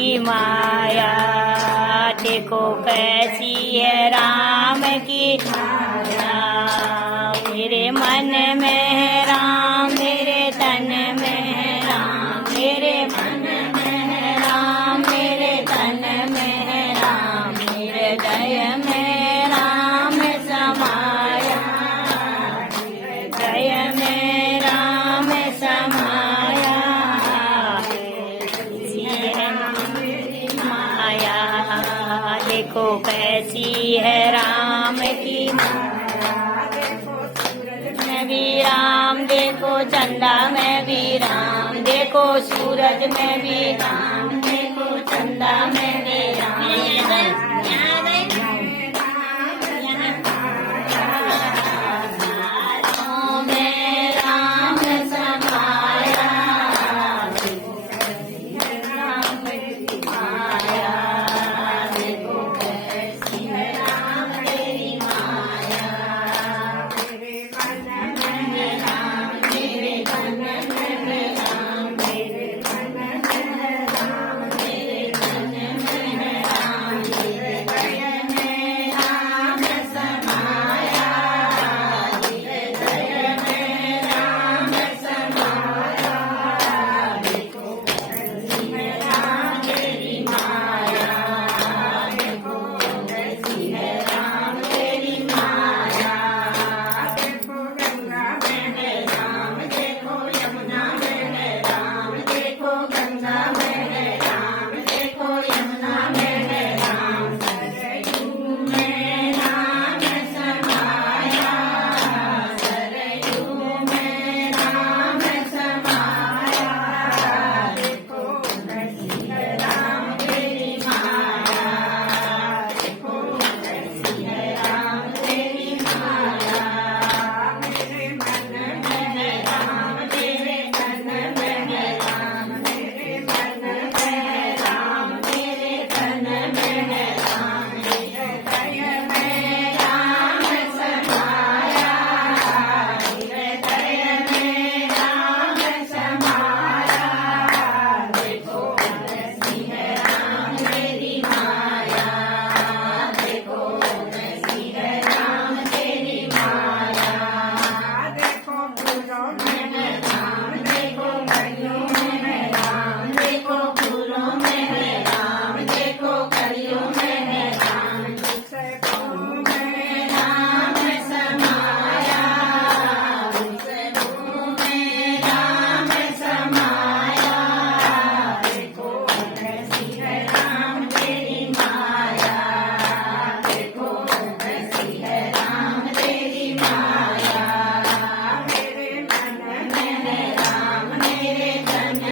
की माया। देखो कैसी है राम की माया। मेरे मन में है राम, मेरे तन में है राम, मेरे मन में है राम, मेरे तन में है राम, मेरे हृदय में राम समाया, हृदय में राम समाया। माया देखो कैसी है राम की माया। मैं भी राम, देखो चंदा में भी राम, देखो सूरज में भी राम, देखो चंदा में